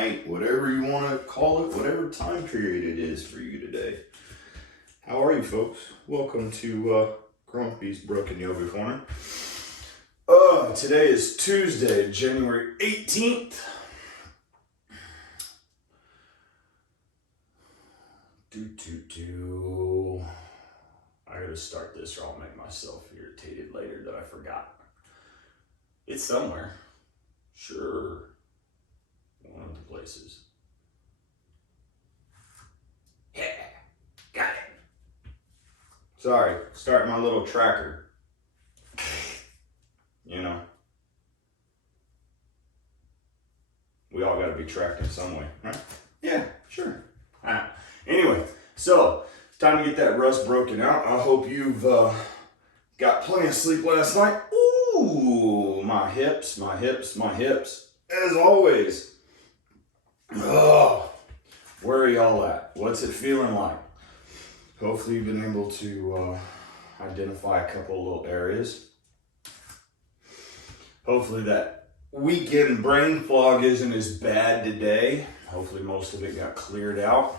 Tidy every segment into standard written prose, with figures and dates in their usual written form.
night, whatever you want to call it, whatever time period it is for you today. How are you, folks? Welcome to Grumpy's Broken Yoga Corner. Today is Tuesday, January 18th. I gotta start this or I'll make myself irritated later that I forgot. It's somewhere. Sure. One of the places. Yeah, got it. Sorry, starting my little tracker. You know. We all gotta be tracked in some way, right? Yeah, sure. Anyway, so time to get that rust broken out. I hope you've got plenty of sleep last night. Ooh, my hips. As always. Oh, where are y'all at? What's it feeling like? Hopefully you've been able to identify a couple of little areas. Hopefully that weekend brain fog isn't as bad today. Hopefully most of it got cleared out.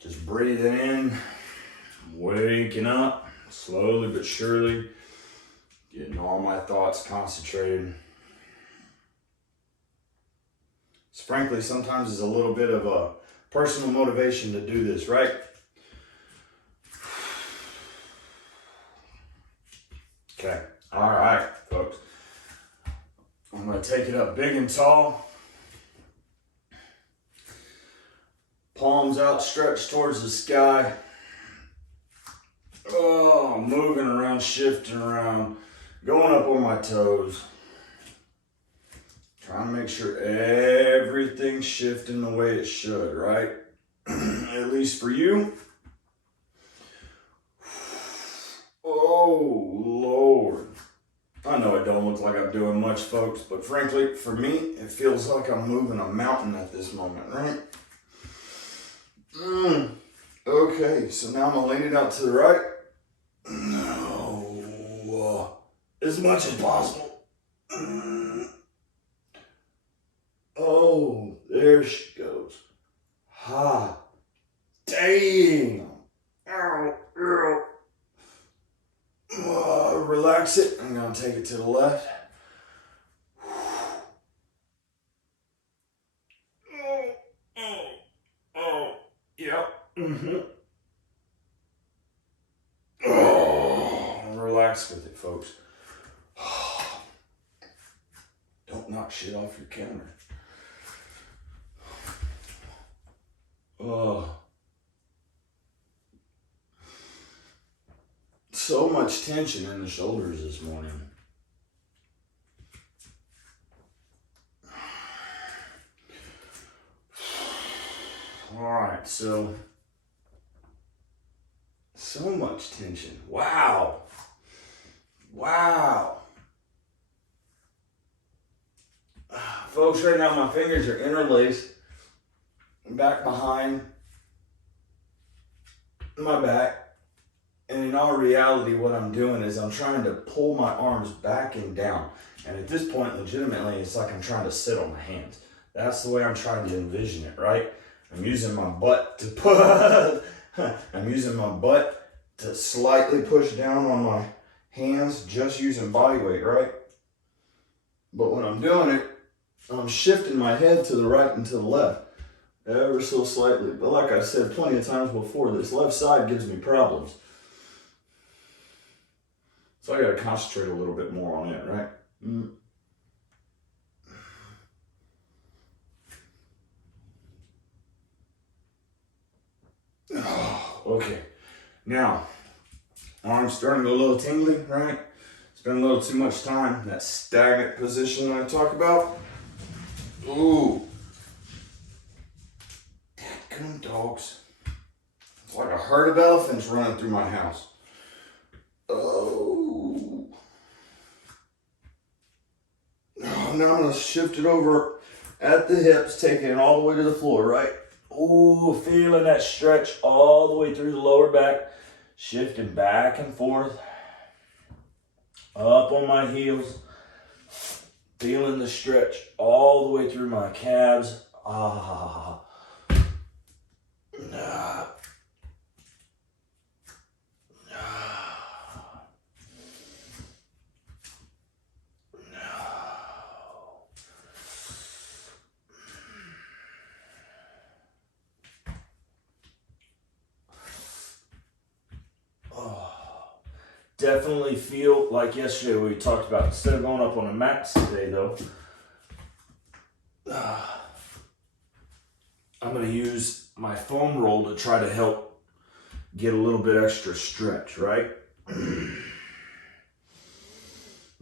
Just breathing in, waking up, slowly but surely, getting all my thoughts concentrated. Frankly, sometimes it's a little bit of a personal motivation to do this, right? Okay, all right, folks. I'm gonna take it up big and tall. Palms outstretched towards the sky. Oh, moving around, shifting around, going up on my toes. Trying to make sure everything's shifting the way it should, right? At least for you. Oh, Lord. I know it don't look like I'm doing much, folks, but frankly, for me, it feels like I'm moving a mountain at this moment, right? Okay, so now I'm gonna lean it out to the right. No, as much as possible. Oh, there she goes. Ha, damn. Relax it. I'm gonna take it to the left. Yep. Relax with it, folks. Don't knock shit off your counter. So much tension in the shoulders this morning. All right, so much tension. Wow. Folks, right now my fingers are interlaced back behind my back. And in all reality, what I'm doing is I'm trying to pull my arms back and down. And at this point, legitimately, it's like I'm trying to sit on my hands. That's the way I'm trying to envision it, right? I'm using my butt to slightly push down on my hands, just using body weight, right? But when I'm doing it, I'm shifting my head to the right and to the left, ever so slightly. But like I said plenty of times before, this left side gives me problems. So I gotta concentrate a little bit more on it, right? Okay, now, arms starting to get a little tingly, right? Spend a little too much time in that stagnant position that I talk about. Ooh. Dadgum dogs. It's like a herd of elephants running through my house. Oh. Now I'm going to shift it over at the hips, taking it all the way to the floor, right? Ooh, feeling that stretch all the way through the lower back, shifting back and forth. up on my heels, feeling the stretch all the way through my calves. Ah. Ah. Definitely feel like yesterday we talked about, instead of going up on the mats today though, I'm going to use my foam roll to try to help get a little bit extra stretch, right? The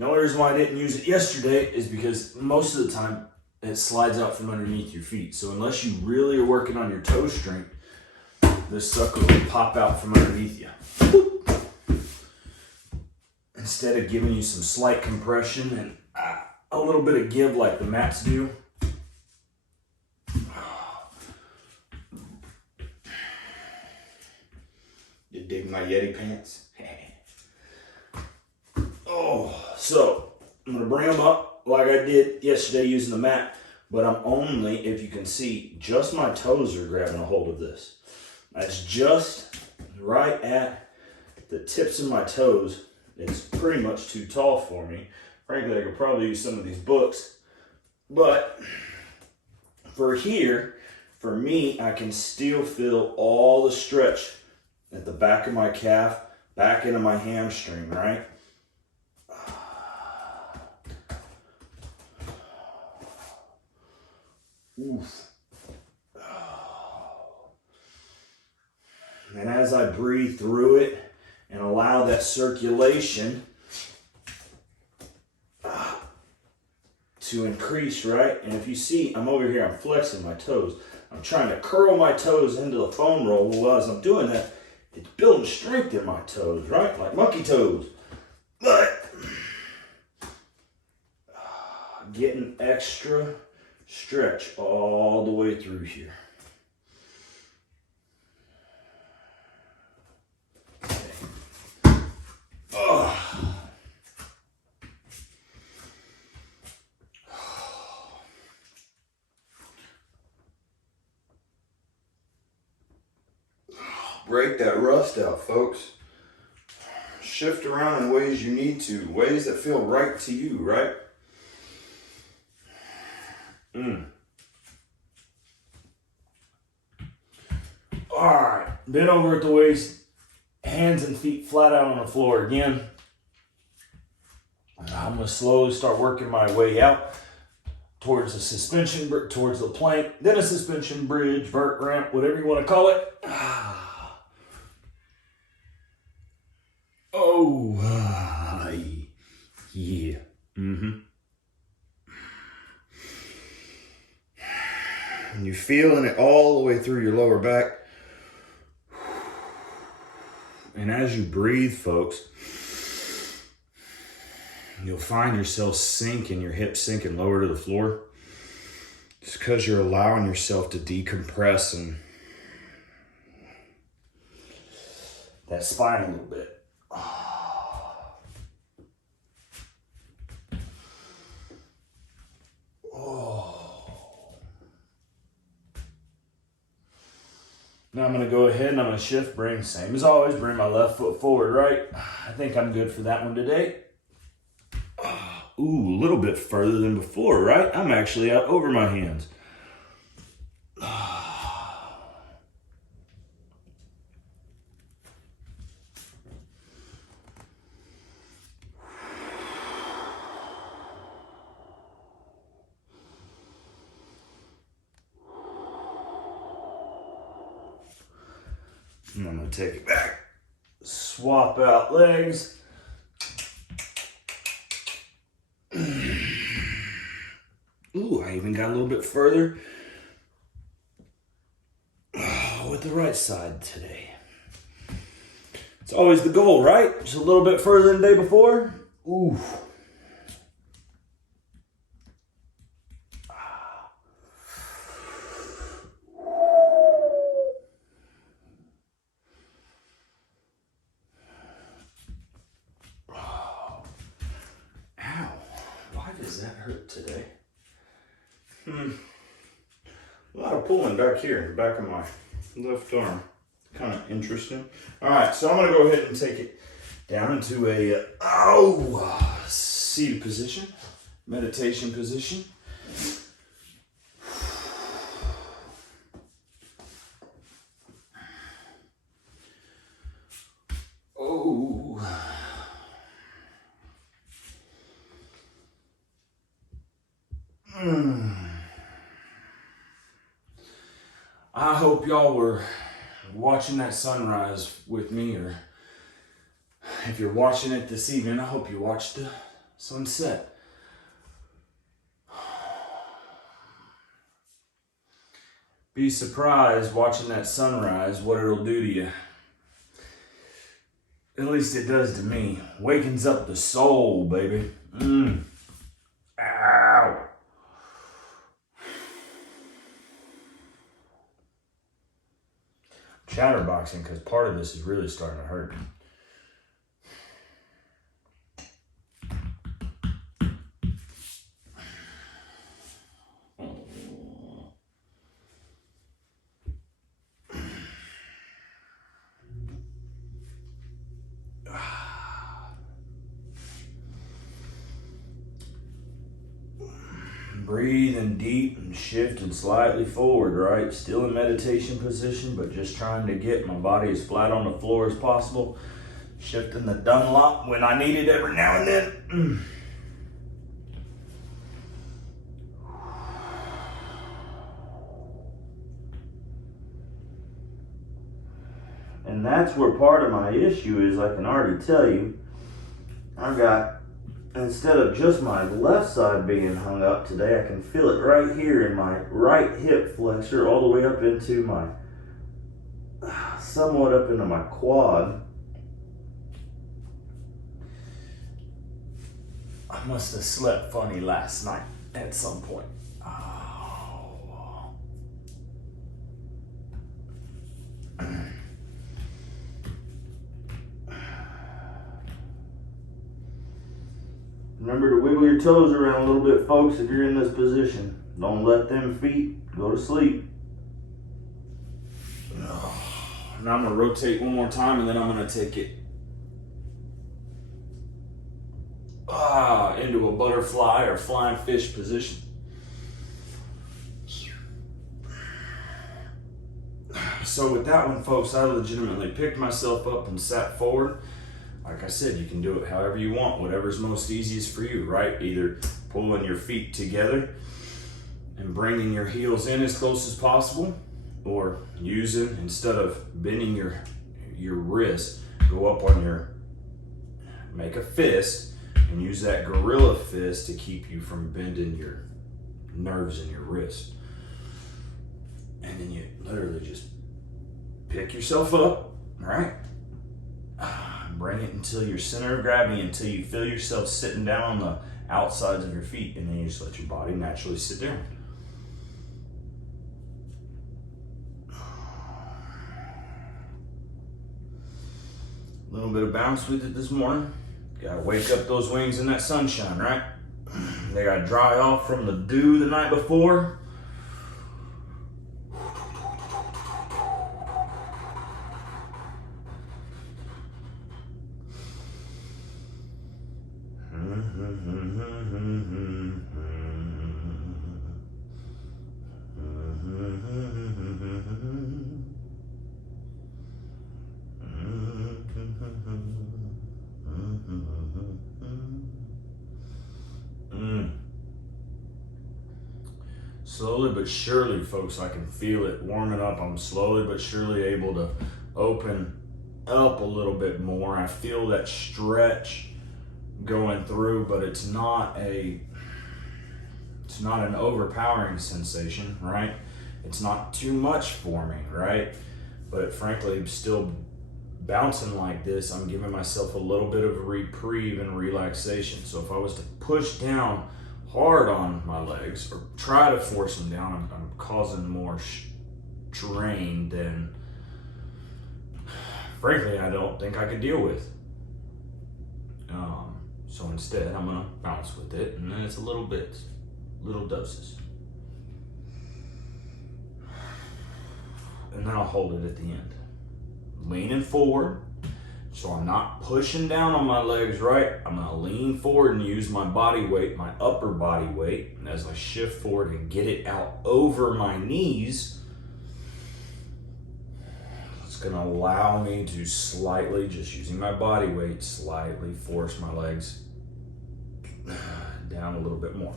only reason why I didn't use it yesterday is because most of the time it slides out from underneath your feet. So unless you really are working on your toe strength, this sucker will pop out from underneath you. Instead of giving you some slight compression and a little bit of give like the mats do. You dig my Yeti pants? So I'm gonna bring them up like I did yesterday using the mat, but I'm only, if you can see, just my toes are grabbing a hold of this. That's just right at the tips of my toes. It's pretty much too tall for me. Frankly, I could probably use some of these books, but for here, for me, I can still feel all the stretch at the back of my calf, back into my hamstring, right? Oof. And as I breathe through it and allow that circulation to increase, right? And if you see, I'm over here, I'm flexing my toes. I'm trying to curl my toes into the foam roll. Well, as I'm doing that, it's building strength in my toes, right? Like monkey toes. But getting extra stretch all the way through here. Break that rust out, folks. Shift around in ways you need to, ways that feel right to you, right? All right, bend over at the waist, hands and feet flat out on the floor again. I'm gonna slowly start working my way out towards the suspension, towards the plank, then a suspension bridge, vert ramp, whatever you want to call it. Yeah. And you're feeling it all the way through your lower back. And as you breathe, folks, you'll find yourself sinking, your hips sinking lower to the floor. It's because you're allowing yourself to decompress and that spine a little bit. Now I'm going to go ahead and I'm going to shift, bring, same as always, bring my left foot forward, right? I think I'm good for that one today. Ooh, a little bit further than before, right? I'm actually out over my hands. And I'm going to take it back. Swap out legs. Ooh, I even got a little bit further with the right side today. It's always the goal, right? Just a little bit further than the day before. Ooh. Does that hurt today? A lot of pulling back here, the back of my left arm. Kind of interesting. All right, so I'm gonna go ahead and take it down into a seated position, meditation position. I hope y'all were watching that sunrise with me, or if you're watching it this evening, I hope you watched the sunset. Be surprised watching that sunrise what it'll do to you. At least it does to me. Wakens up the soul, baby. Ow. Chatterboxing because part of this is really starting to hurt. Breathing deep and shifting slightly forward, right? Still in meditation position, but just trying to get my body as flat on the floor as possible. Shifting the Dunlop when I need it every now and then. And that's where part of my issue is, I can already tell you. I've got, instead of just my left side being hung up today, I can feel it right here in my right hip flexor, all the way up into my, somewhat up into my quad. I must have slept funny last night at some point. Remember to wiggle your toes around a little bit, folks, if you're in this position. Don't let them feet go to sleep. Now I'm going to rotate one more time, and then I'm going to take it into a butterfly or flying fish position. So with that one, folks, I legitimately picked myself up and sat forward. Like I said, you can do it however you want, whatever's most easiest for you, right? Either pulling your feet together and bringing your heels in as close as possible, or using, instead of bending your wrist, go up on make a fist and use that gorilla fist to keep you from bending your nerves in your wrist. And then you literally just pick yourself up, right? Bring it until your center of gravity, until you feel yourself sitting down on the outsides of your feet, and then you just let your body naturally sit down. A little bit of bounce with it this morning. Gotta wake up those wings in that sunshine, right? They gotta dry off from the dew the night before. Slowly but surely, folks, I can feel it warming up. I'm slowly but surely able to open up a little bit more. I feel that stretch going through, but it's not an overpowering sensation, right? It's not too much for me, right? But frankly, still bouncing like this, I'm giving myself a little bit of a reprieve and relaxation. So if I was to push down hard on my legs or try to force them down, I'm causing more strain than, frankly, I don't think I could deal with. So instead, I'm gonna bounce with it, and then it's a little bits, little doses. And then I'll hold it at the end. Leaning forward, so I'm not pushing down on my legs, right? I'm gonna lean forward and use my body weight, my upper body weight, and as I shift forward and get it out over my knees, it's gonna allow me to slightly, just using my body weight, slightly force my legs down a little bit more.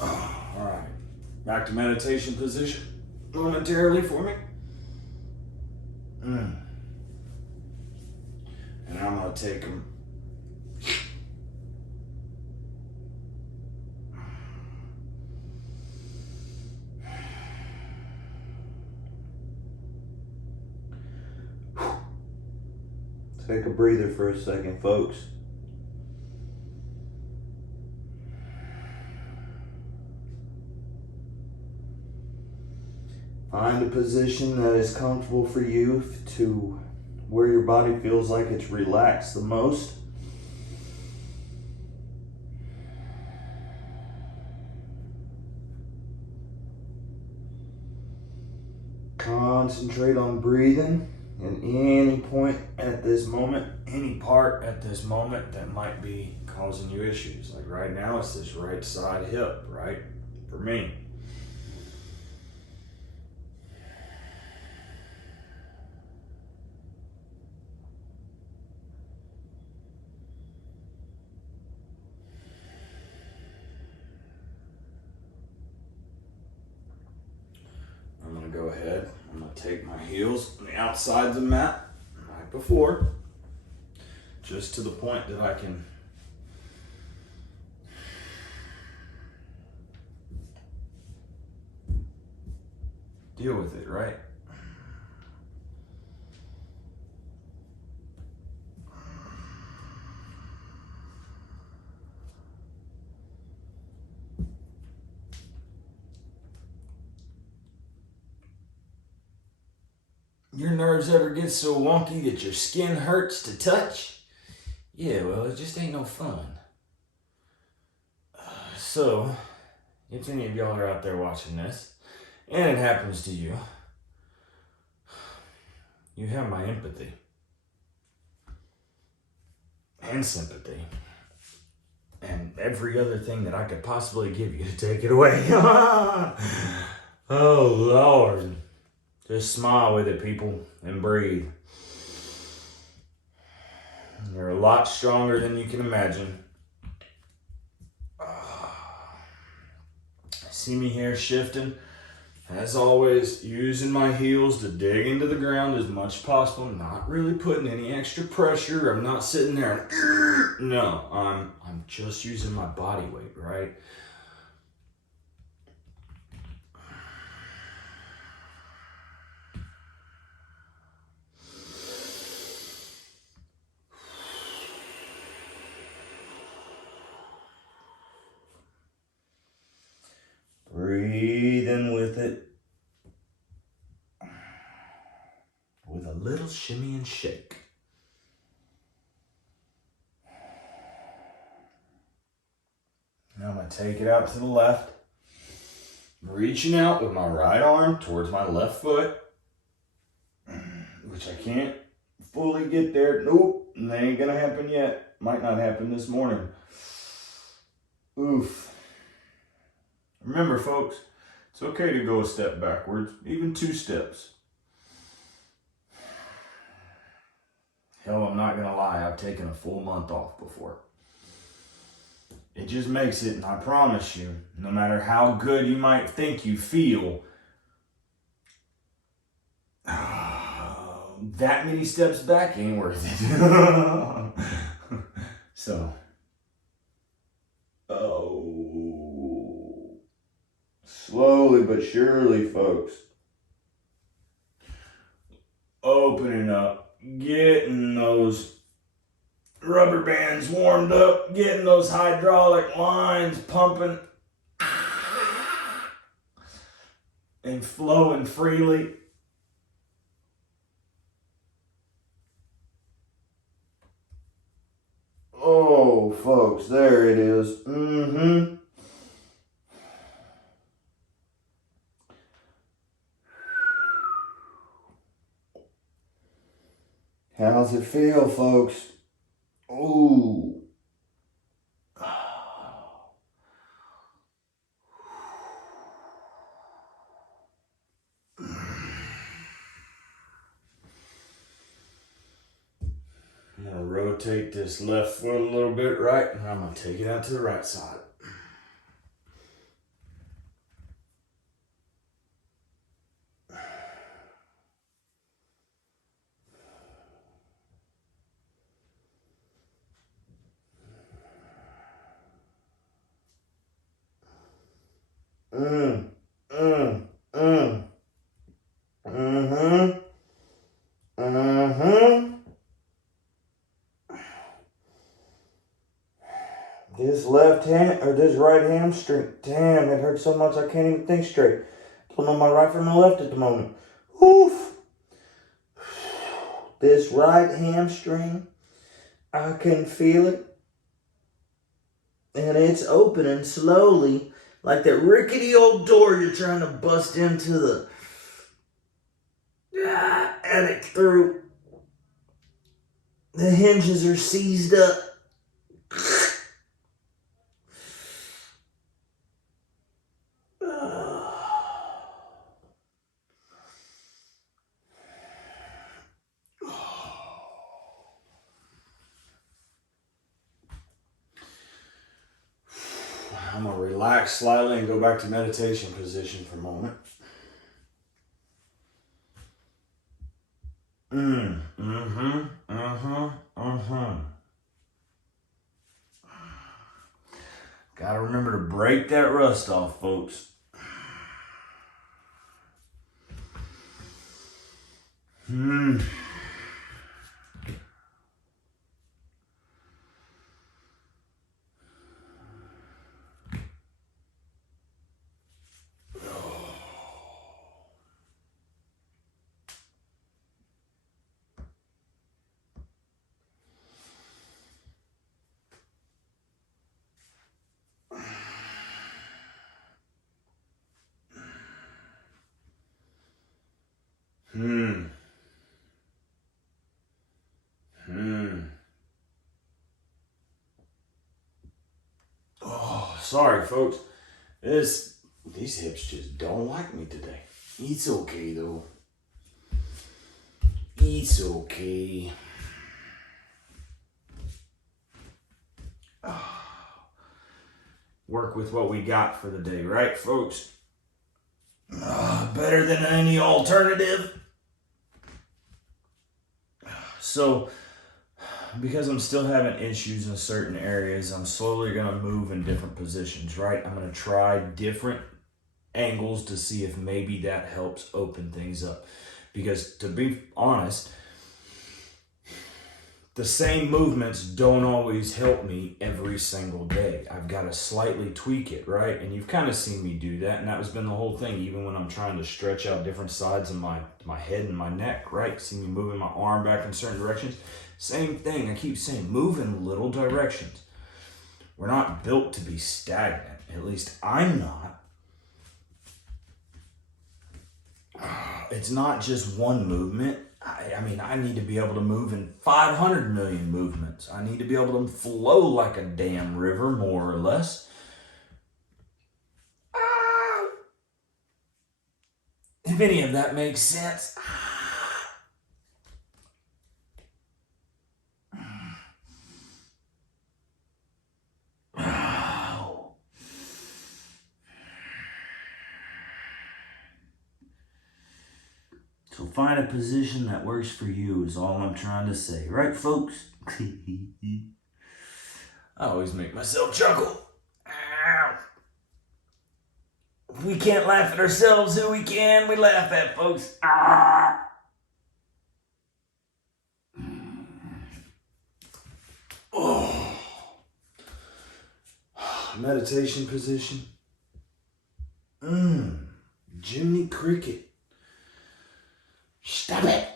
All right, back to meditation position momentarily for me. And I'm gonna take them. Take a breather for a second, folks. Find a position that is comfortable for you to where your body feels like it's relaxed the most. Concentrate on breathing. And any point at this moment, Any part at this moment that might be causing you issues. Like right now, it's this right side hip, right? For me. I'm gonna go ahead, I'm gonna take my heels on the outside of the mat, like before, just to the point that I can deal with it, right? Your nerves ever get so wonky that your skin hurts to touch? Yeah, well, it just ain't no fun. So, if any of y'all are out there watching this, and it happens to you, you have my empathy and sympathy and every other thing that I could possibly give you to take it away. Oh, Lord. Just smile with it, people, and breathe. You're a lot stronger than you can imagine. See me here shifting. As always, using my heels to dig into the ground as much as possible. Not really putting any extra pressure. I'm not sitting there and no, I'm just using my body weight, right? breathe in with it. With a little shimmy and shake. Now I'm going to take it out to the left. Reaching out with my right arm towards my left foot, which I can't fully get there. Nope, that ain't going to happen yet. Might not happen this morning. Oof. Remember, folks, it's okay to go a step backwards, even 2 steps. Hell, I'm not going to lie, I've taken a full month off before. It just makes it, and I promise you, no matter how good you might think you feel, that many steps back ain't worth it. So, Slowly but surely, folks. opening up, getting those rubber bands warmed up, getting those hydraulic lines pumping and flowing freely. Oh, folks, there it is. Mm-hmm. How's it feel, folks? Ooh. I'm gonna rotate this left foot a little bit right, and I'm gonna take it out to the right side. Mm, mm, mm. Mm-hmm. Mm-hmm. This left hand, or this right hamstring, damn, it hurts so much I can't even think straight. Don't know my right from my left at the moment. Oof. This right hamstring, I can feel it. And it's opening slowly, like that rickety old door you're trying to bust into the attic through. The hinges are seized up. I'm gonna relax slightly and go back to meditation position for a moment. Gotta remember to break that rust off, folks. Oh, sorry, folks. These hips just don't like me today. It's okay though. It's okay. Work with what we got for the day, right, folks? Better than any alternative. So, because I'm still having issues in certain areas, I'm slowly going to move in different positions, right? I'm going to try different angles to see if maybe that helps open things up. Because to be honest, the same movements don't always help me every single day. I've got to slightly tweak it, right? And you've kind of seen me do that, and that has been the whole thing, even when I'm trying to stretch out different sides of my head and my neck, right? See me moving my arm back in certain directions. Same thing, I keep saying, move in little directions. We're not built to be stagnant. At least I'm not. It's not just one movement. I mean, I need to be able to move in 500 million movements. I need to be able to flow like a damn river, more or less. If any of that makes sense. So find a position that works for you is all I'm trying to say. Right, folks? I always make myself chuckle. Ow. If we can't laugh at ourselves, who we can, we laugh at, folks. Oh. Meditation position. Jiminy Cricket. Stop it.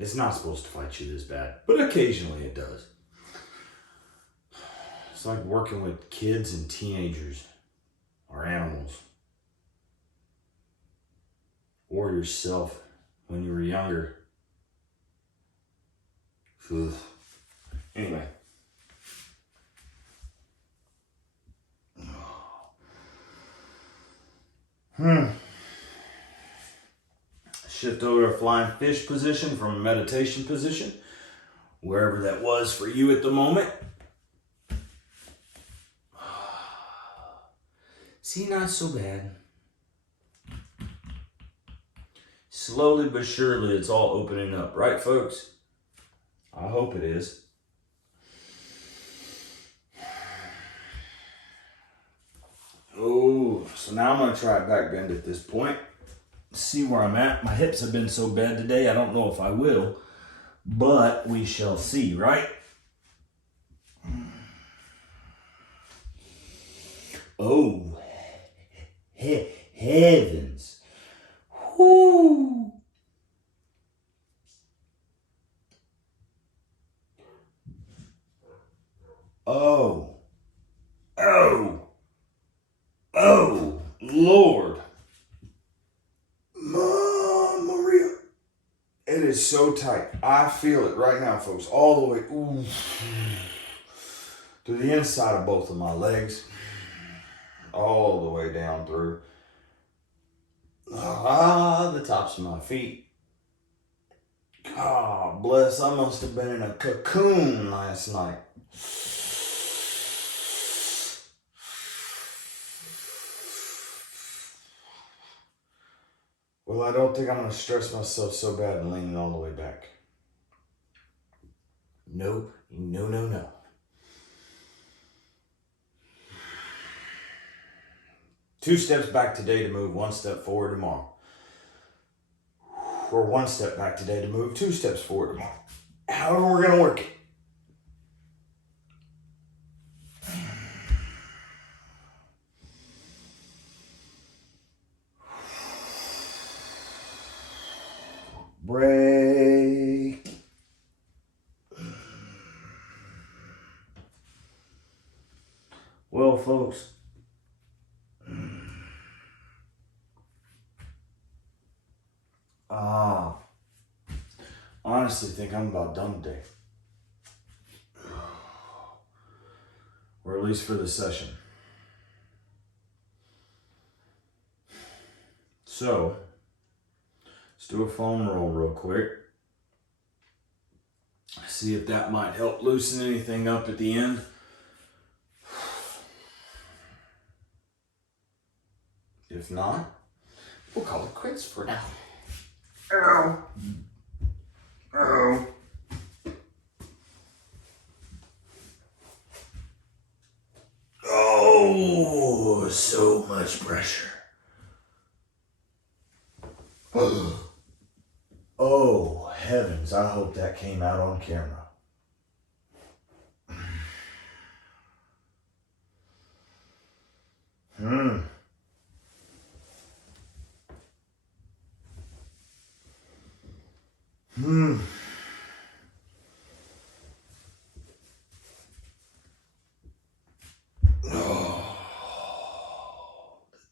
It's not supposed to fight you this bad, but occasionally it does. It's like working with kids and teenagers, or animals, or yourself when you were younger. Ugh. Anyway. Shift over to a flying fish position from a meditation position, wherever that was for you at the moment. See, not so bad. Slowly but surely, it's all opening up, right, folks? I hope it is. Oh, so now I'm going to try a back bend at this point. See where I'm at. My hips have been so bad today, I don't know if I will, but we shall see, right? Oh, heavens. Whoo. Oh, Lord. Maria. It is so tight. I feel it right now, folks. All the way to the inside of both of my legs. All the way down through. The tops of my feet. God bless. I must have been in a cocoon last night. Well, I don't think I'm going to stress myself so bad and leaning all the way back. No. 2 steps back today to move 1 step forward tomorrow. Or 1 step back today to move 2 steps forward tomorrow. However we're going to work it. Break. Well, folks, honestly think I'm about done today. Or at least for this session. So, let's do a foam roll real quick. See if that might help loosen anything up at the end. If not, we'll call it quits for now. Ow. Oh, so much pressure. Oh, heavens, I hope that came out on camera.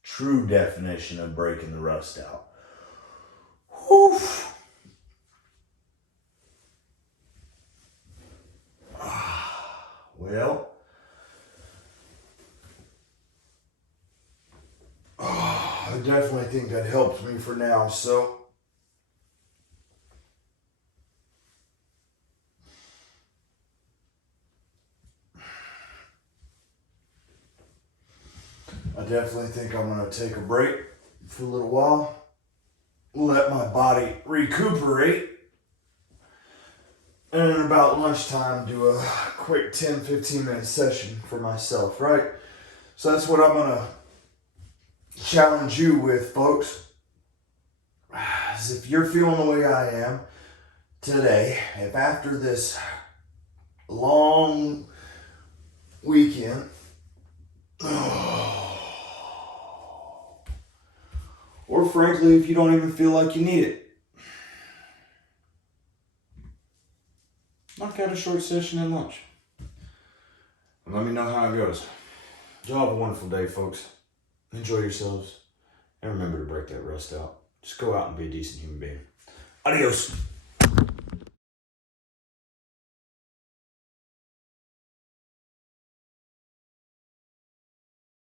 True definition of breaking the rust out. Whew. Well, I definitely think that helps me for now, so. I definitely think I'm going to take a break for a little while. Let my body recuperate. And then about lunchtime, do a quick 10-15 minute session for myself, right? So that's what I'm going to challenge you with, folks. Is if you're feeling the way I am today, if after this long weekend, or frankly, if you don't even feel like you need it, knock out a short session at lunch. And let me know how it goes. Y'all have a wonderful day, folks. Enjoy yourselves. And remember to break that rust out. Just go out and be a decent human being. Adios.